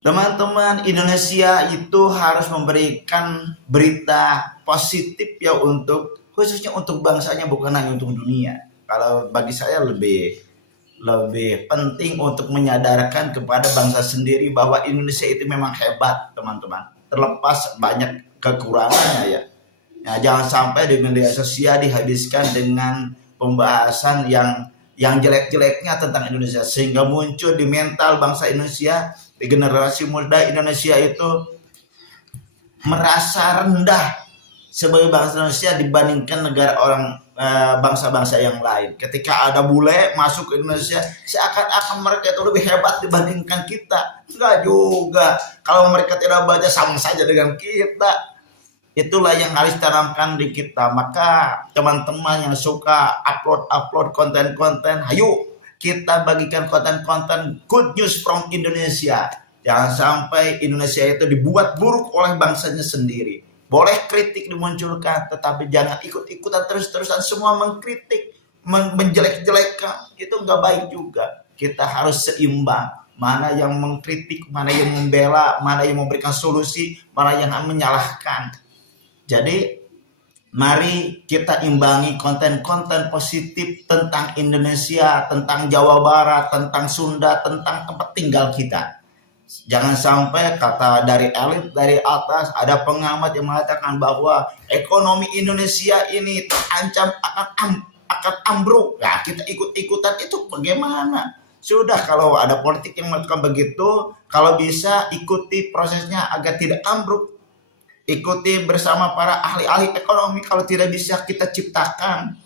Teman-teman, Indonesia itu harus memberikan berita positif ya untuk khususnya untuk bangsanya, bukan hanya untuk dunia. Kalau bagi saya lebih lebih penting untuk menyadarkan kepada bangsa sendiri bahwa Indonesia itu memang hebat, teman-teman. Terlepas banyak kekurangannya ya. Nah, jangan sampai di media sosial dihabiskan dengan pembahasan yang jelek-jeleknya tentang Indonesia sehingga muncul di mental bangsa Indonesia, di generasi muda Indonesia itu merasa rendah sebagai bangsa Indonesia dibandingkan negara orang bangsa-bangsa yang lain. Ketika ada bule masuk ke Indonesia, seakan-akan mereka itu lebih hebat dibandingkan kita. Enggak juga. Kalau mereka tidak baca sama saja dengan kita. Itulah yang harus ditanamkan di kita. Maka teman-teman yang suka upload konten-konten, ayo kita bagikan konten-konten good news from Indonesia. Jangan sampai Indonesia itu dibuat buruk oleh bangsanya sendiri. Boleh kritik dimunculkan, tetapi jangan ikut-ikutan terus-terusan semua mengkritik, menjelek-jelekkan. Itu nggak baik juga. Kita harus seimbang. Mana yang mengkritik, mana yang membela, mana yang memberikan solusi, mana yang menyalahkan. Jadi mari kita imbangi konten-konten positif tentang Indonesia, tentang Jawa Barat, tentang Sunda, tentang tempat tinggal kita. Jangan sampai kata dari elit dari atas, ada pengamat yang mengatakan bahwa ekonomi Indonesia ini terancam akan ambruk. Nah, kita ikut-ikutan itu bagaimana? Sudah, kalau ada politik yang melakukan begitu, kalau bisa ikuti prosesnya agar tidak ambruk. Ikuti bersama para ahli-ahli ekonomi. Kalau tidak bisa, kita ciptakan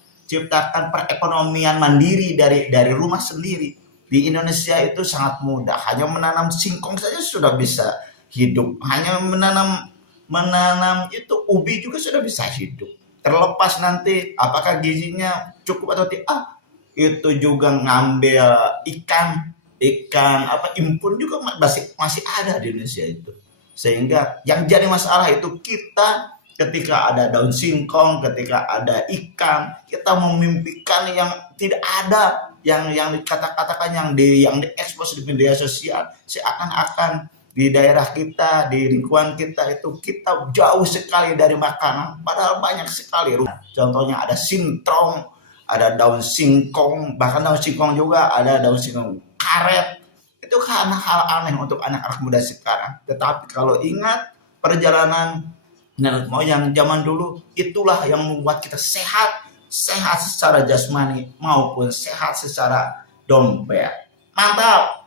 perekonomian mandiri dari rumah sendiri. Di Indonesia itu sangat mudah, hanya menanam singkong saja sudah bisa hidup, hanya menanam menanam itu ubi juga sudah bisa hidup. Terlepas nanti apakah gizinya cukup atau tidak, itu juga ngambil ikan ikan apa impun juga masih ada di Indonesia itu. Sehingga yang jadi masalah itu kita ketika ada daun singkong, ketika ada ikan, kita memimpikan yang tidak ada, yang dikata-katakan yang diekspos di media sosial, seakan-akan di daerah kita, di lingkungan kita itu kita jauh sekali dari makanan, padahal banyak sekali. Contohnya ada sintrong, ada daun singkong, bahkan daun singkong juga ada daun singkong karet. Itu kan hal aneh untuk anak-anak muda sekarang. Tetapi kalau ingat perjalanan nenek moyang zaman dulu, itulah yang membuat kita sehat, sehat secara jasmani maupun sehat secara dompet. Mantap.